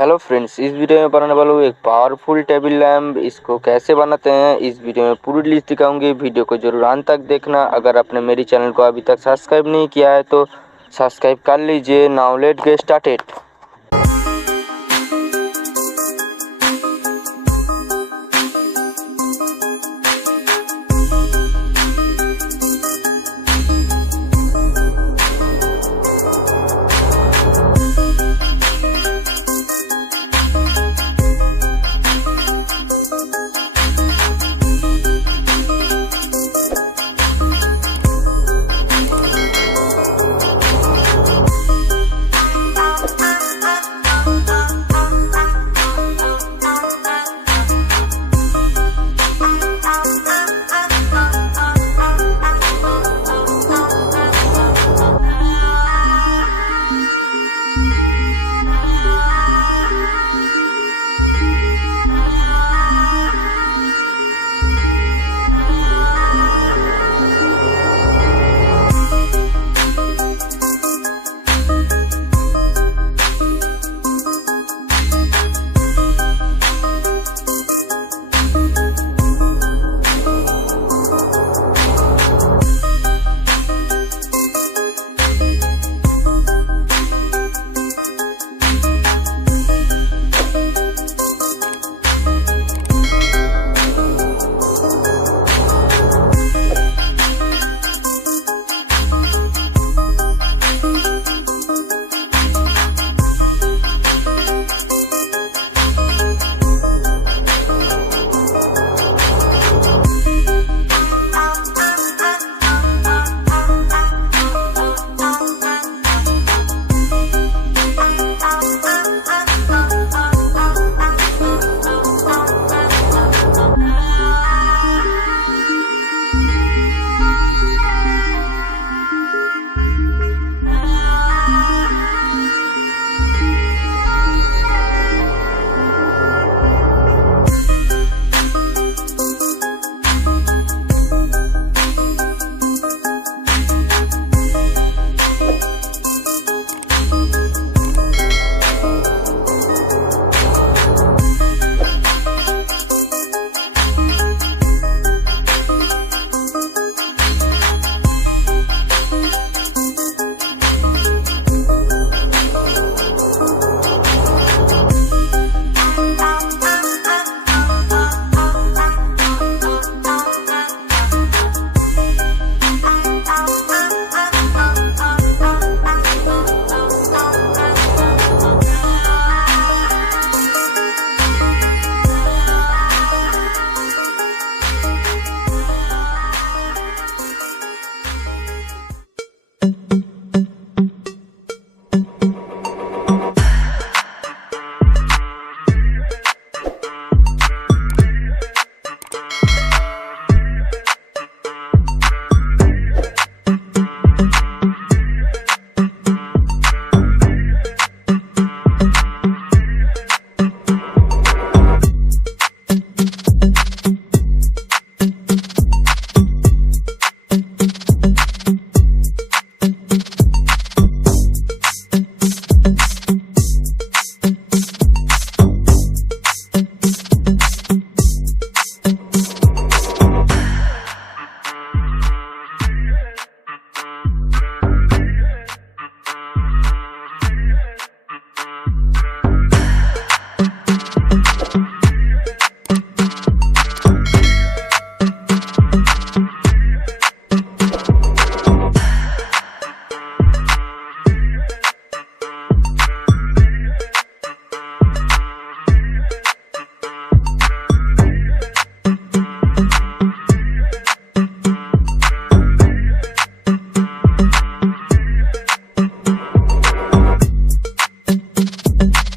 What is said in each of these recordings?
Hello friends, इस video में बनाने वाला हूँ एक पावरफुल टेबल लैम्प। इसको कैसे बनाते हैं इस वीडियो में पूरी लिस्ट दिखाऊंगी। वीडियो को जरूर अंत तक देखना। अगर आपने मेरी चैनल को अभी तक सब्सक्राइब नहीं किया है तो सब्सक्राइब कर लीजिए। Now let get started.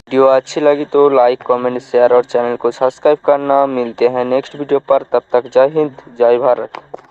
Video अच्छी लगी तो लाइक कमेंट शेयर और चैनल को सब्सक्राइब करना। मिलते हैं नेक्स्ट वीडियो पर, तब तक जय हिंद जय भारत।